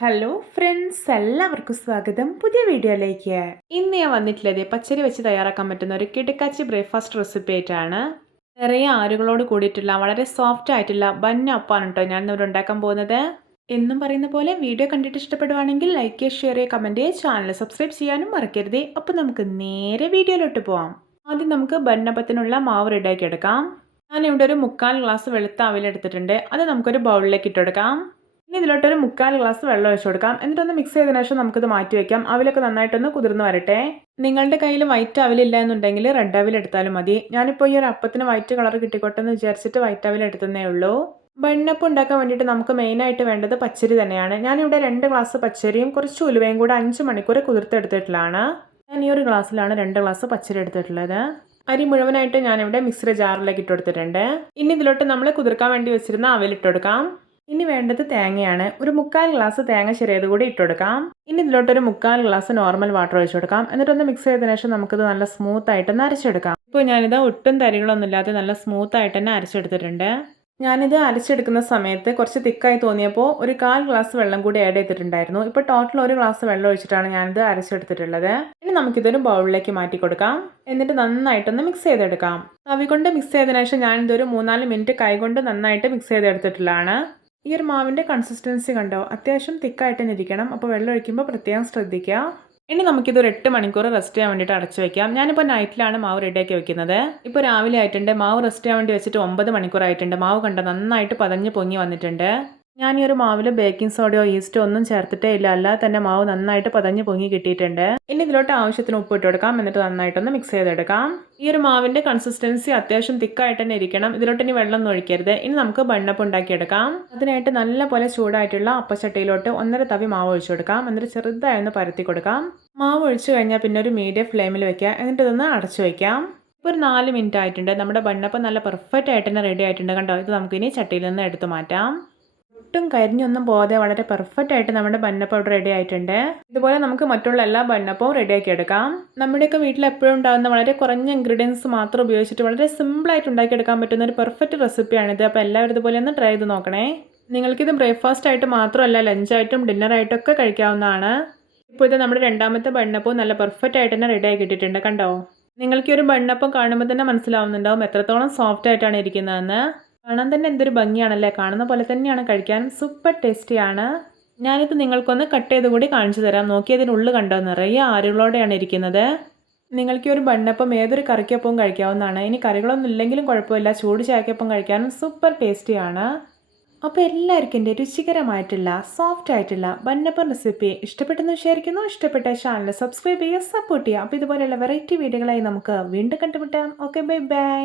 Hello friends എല്ലാവർക്കും സ്വാഗതം പുതിയ വീഡിയോയിലേക്ക്. ഇന്ന് ഞാൻ വന്നിട്ടുള്ളത് പച്ചരി വെച്ച് തയ്യാറാക്കാൻ പറ്റുന്ന ഒരു കിടക്കാച്ചി ബ്രേക്ക്ഫാസ്റ്റ് റെസിപ്പി ആയിട്ടാണ്. നിറയെ ആരുകളോട് കൂടിയിട്ടുള്ള വളരെ സോഫ്റ്റ് ആയിട്ടുള്ള ബന്ന അപ്പാണ് കേട്ടോ ഞാൻ ഇന്നിവിടെ ഉണ്ടാക്കാൻ പോകുന്നത്. എന്നും പറയുന്ന പോലെ വീഡിയോ കണ്ടിട്ട് ഇഷ്ടപ്പെടുവാണെങ്കിൽ ലൈക്ക് ഷെയർ ചെയ്യുക കമന്റ് ചെയ്യുക ചാനൽ സബ്സ്ക്രൈബ് ചെയ്യാനും മറക്കരുത്. അപ്പോൾ നമുക്ക് നേരെ വീഡിയോയിലോട്ട് പോവാം. ആദ്യം നമുക്ക് ബന്നപ്പത്തിനുള്ള മാവ് റെഡിയാക്കി എടുക്കാം. ഞാനിവിടെ ഒരു മുക്കാൽ ഗ്ലാസ് വെളുത്ത അവിലെടുത്തിട്ടുണ്ട് അത് നമുക്കൊരു ബൗളിലേക്ക് ഇട്ടെടുക്കാം ഇനി ഇതിലോട്ടൊരു മുക്കാൽ ഗ്ലാസ് വെള്ളം ഒഴിച്ചു കൊടുക്കാം. എന്നിട്ടൊന്ന് മിക്സ് ചെയ്തതിനു ശേഷം നമുക്കിത് മാറ്റി വെക്കാം. അവിലൊക്കെ നന്നായിട്ടൊന്ന് കുതിർന്ന് വരട്ടെ. നിങ്ങളുടെ കയ്യിൽ വൈറ്റ് അവിലില്ല എന്നുണ്ടെങ്കിൽ റെഡ് അവിൽ എടുത്താലും മതി. ഞാനിപ്പോൾ ഈ ഒരു അപ്പത്തിന് വൈറ്റ് കളർ കിട്ടിക്കോട്ടെ എന്ന് വിചാരിച്ചിട്ട് വൈറ്റ് അവിൽ എടുത്തതേ ഉള്ളൂ. ബണ്ണപ്പ് ഉണ്ടാക്കാൻ വേണ്ടിയിട്ട് നമുക്ക് മെയിനായിട്ട് വേണ്ടത് പച്ചരി തന്നെയാണ്. ഞാനിവിടെ രണ്ട് ഗ്ലാസ് പച്ചരിയും കുറച്ച് ഉലുവയും കൂടെ അഞ്ച് മണിക്കൂർ കുതിർത്തെടുത്തിട്ടുള്ളതാണ്. ഞാൻ ഈ ഒരു ഗ്ലാസ്സിലാണ് രണ്ട് ഗ്ലാസ് പച്ചരി എടുത്തിട്ടുള്ളത്. അരി മുഴുവനായിട്ട് ഞാനിവിടെ മിക്സിയുടെ ജാറിലേക്ക് ഇട്ട് കൊടുത്തിട്ടുണ്ട്. ഇനി ഇതിലോട്ട് നമ്മൾ കുതിർക്കാൻ വേണ്ടി വെച്ചിരുന്ന അവലിട്ട് കൊടുക്കാം. ഇനി വേണ്ടത് തേങ്ങയാണ്. ഒരു മുക്കാൽ ഗ്ലാസ് തേങ്ങ ചെറിയത് കൂടി ഇട്ട് കൊടുക്കാം. ഇനി ഇതിലോട്ട് ഒരു മുക്കാൽ ഗ്ലാസ് നോർമൽ വാട്ടർ ഒഴിച്ചു കൊടുക്കാം. എന്നിട്ടൊന്ന് മിക്സ് ചെയ്തതിനു ശേഷം നമുക്കിത് നല്ല സ്മൂത്ത് ആയിട്ടൊന്ന് അരച്ചെടുക്കാം. ഇപ്പോൾ ഞാനിത് ഒട്ടും തരികളൊന്നും ഇല്ലാതെ നല്ല സ്മൂത്ത് ആയിട്ട് തന്നെ അരച്ചെടുത്തിട്ടുണ്ട്. ഞാനിത് അരച്ചെടുക്കുന്ന സമയത്ത് കുറച്ച് തിക്കായി തോന്നിയപ്പോൾ ഒരു കാൽ ഗ്ലാസ് വെള്ളം കൂടി ആഡ് ചെയ്തിട്ടുണ്ടായിരുന്നു. ഇപ്പോൾ ടോട്ടൽ ഒരു ഗ്ലാസ് വെള്ളം ഒഴിച്ചിട്ടാണ് ഞാനിത് അരച്ചെടുത്തിട്ടുള്ളത്. ഇനി നമുക്കിതൊരു ബൗളിലേക്ക് മാറ്റി കൊടുക്കാം. എന്നിട്ട് നന്നായിട്ടൊന്ന് മിക്സ് ചെയ്തെടുക്കാം. തവി കൊണ്ട് മിക്സ് ചെയ്തതിനു ശേഷം ഞാനിതൊരു മൂന്നാൽ മിനിറ്റ് കൈകൊണ്ട് നന്നായിട്ട് മിക്സ് ചെയ്തെടുത്തിട്ടുള്ളതാണ്. ഈ ഒരു മാവിന്റെ കൺസിസ്റ്റൻസി കണ്ടോ? അത്യാവശ്യം തിക്കായിട്ട് തന്നെ ഇരിക്കണം. അപ്പോൾ വെള്ളം ഒഴിക്കുമ്പോൾ പ്രത്യേകം ശ്രദ്ധിക്കുക. ഇനി നമുക്കിത് ഒരു എട്ട് മണിക്കൂർ റെസ്റ്റ് ചെയ്യാൻ വേണ്ടിയിട്ട് അടച്ചു വെക്കാം. ഞാനിപ്പോൾ നൈറ്റിലാണ് മാവ് റെഡിയാക്കി വെക്കുന്നത്. ഇപ്പോൾ രാവിലെ ആയിട്ടുണ്ട്. മാവ് റെസ്റ്റ് ചെയ്യാൻ വേണ്ടി വെച്ചിട്ട് ഒമ്പത് മണിക്കൂർ ആയിട്ടുണ്ട് മാവ് കണ്ട? നന്നായിട്ട് പതഞ്ഞ് പൊങ്ങി വന്നിട്ടുണ്ട്. ഞാൻ ഈ ഒരു മാവിൽ ബേക്കിംഗ് സോഡയോ ഈസ്റ്റോ ഒന്നും ചേർത്തിട്ടേ ഇല്ല. അല്ലാതെ തന്നെ മാവ് നന്നായിട്ട് പതഞ്ഞ് പൊങ്ങി കിട്ടിയിട്ടുണ്ട്. ഇനി ഇതിലോട്ട് ആവശ്യത്തിന് ഉപ്പ് ഇട്ട് കൊടുക്കാം. എന്നിട്ട് നന്നായിട്ടൊന്ന് മിക്സ് ചെയ്തെടുക്കാം. ഈ ഒരു മാവിന്റെ കൺസിസ്റ്റൻസി അത്യാവശ്യം തിക്കായിട്ട് തന്നെ ഇരിക്കണം. ഇതിലോട്ട് ഇനി വെള്ളം ഒന്നും ഒഴിക്കരുത്. ഇനി നമുക്ക് ബണ്ണപ്പ് ഉണ്ടാക്കിയെടുക്കാം. അതിനായിട്ട് നല്ല പോലെ ചൂടായിട്ടുള്ള അപ്പച്ചട്ടിയിലോട്ട് ഒന്നര തവി മാവ് ഒഴിച്ചു കൊടുക്കാം. എന്നിട്ട് ചെറുതായി ഒന്ന് പരത്തി കൊടുക്കാം. മാവ് ഒഴിച്ചു കഴിഞ്ഞാൽ പിന്നെ ഒരു മീഡിയം ഫ്ലെയിമിൽ വെക്കുക. എന്നിട്ട് ഇതൊന്ന് അടച്ചു വയ്ക്കാം ഇപ്പോൾ ഒരു നാല് മിനിറ്റ് ആയിട്ടുണ്ട്. നമ്മുടെ ബണ്ണപ്പം നല്ല പെർഫെക്റ്റ് ആയിട്ട് തന്നെ റെഡി ആയിട്ടുണ്ട്. കണ്ടോ? ഇത് നമുക്കിനി ചട്ടിയിൽ നിന്ന് എടുത്തു മാറ്റാം. ഒട്ടും കരിഞ്ഞൊന്നും പോകാതെ വളരെ പെർഫെക്റ്റ് ആയിട്ട് നമ്മുടെ ബന്നപ്പം റെഡി ആയിട്ടുണ്ട്. ഇതുപോലെ നമുക്ക് മറ്റുള്ള എല്ലാ ബന്നപ്പവും ആക്കി എടുക്കാം. നമ്മുടെയൊക്കെ വീട്ടിൽ എപ്പോഴും ഉണ്ടാകുന്ന വളരെ കുറഞ്ഞ ഇൻഗ്രീഡിയൻസ് മാത്രം ഉപയോഗിച്ചിട്ട് വളരെ സിമ്പിളായിട്ട് ഉണ്ടാക്കിയെടുക്കാൻ പറ്റുന്ന ഒരു പെർഫെക്റ്റ് റെസിപ്പിയാണിത് അപ്പോൾ എല്ലാവരും ഇതുപോലെ ഒന്ന് ട്രൈ ചെയ്ത് നോക്കണേ. നിങ്ങൾക്കിത് ബ്രേക്ക്ഫാസ്റ്റ് ആയിട്ട് മാത്രമല്ല ലഞ്ചായിട്ടും ഡിന്നറായിട്ടും ഒക്കെ കഴിക്കാവുന്നതാണ്. ഇപ്പോൾ ഇത് നമ്മുടെ രണ്ടാമത്തെ ബണ്ണപ്പവും നല്ല പെർഫെക്റ്റ് ആയിട്ട് തന്നെ റെഡി ആയി കിട്ടിയിട്ടുണ്ട് കണ്ടോ? നിങ്ങൾക്ക് ഈ ഒരു ബണ്ണപ്പം കാണുമ്പോൾ തന്നെ മനസ്സിലാവുന്നുണ്ടാവും എത്രത്തോളം സോഫ്റ്റ് ആയിട്ടാണ് ഇരിക്കുന്നതെന്ന്. കാണാൻ തന്നെ എന്തൊരു ഭംഗിയാണല്ലേ? കാണുന്ന പോലെ തന്നെയാണ് കഴിക്കാൻ. സൂപ്പർ ടേസ്റ്റിയാണ്. ഞാനിത് നിങ്ങൾക്കൊന്ന് കട്ട് ചെയ്ത് കൂടി കാണിച്ചു തരാം. നോക്കിയതിനുള്ളിൽ കണ്ടോ? നിറയെ ആരുകളോടെയാണ് ഇരിക്കുന്നത്. നിങ്ങൾക്ക് ഒരു ബണ്ണപ്പം ഏതൊരു കറിക്കൊപ്പവും കഴിക്കാവുന്നതാണ്. ഇനി കറികളൊന്നും ഇല്ലെങ്കിലും കുഴപ്പമില്ല. ചൂട് ചായക്കൊപ്പം കഴിക്കാനും സൂപ്പർ ടേസ്റ്റിയാണ്. അപ്പോൾ എല്ലാവർക്കും എന്റെ രുചികരമായിട്ടുള്ള സോഫ്റ്റ് ആയിട്ടുള്ള ബന്നപ്പം റെസിപ്പി ഇഷ്ടപ്പെട്ടെന്ന് വിചാരിക്കുന്നു. ഇഷ്ടപ്പെട്ട ചാനൽ സബ്സ്ക്രൈബ് ചെയ്യുക സപ്പോർട്ട് ചെയ്യുക. അപ്പോൾ ഇതുപോലെയുള്ള വെറൈറ്റി വീഡിയോകളായി നമുക്ക് വീണ്ടും കണ്ടുമുട്ടാം. Okay bye bye.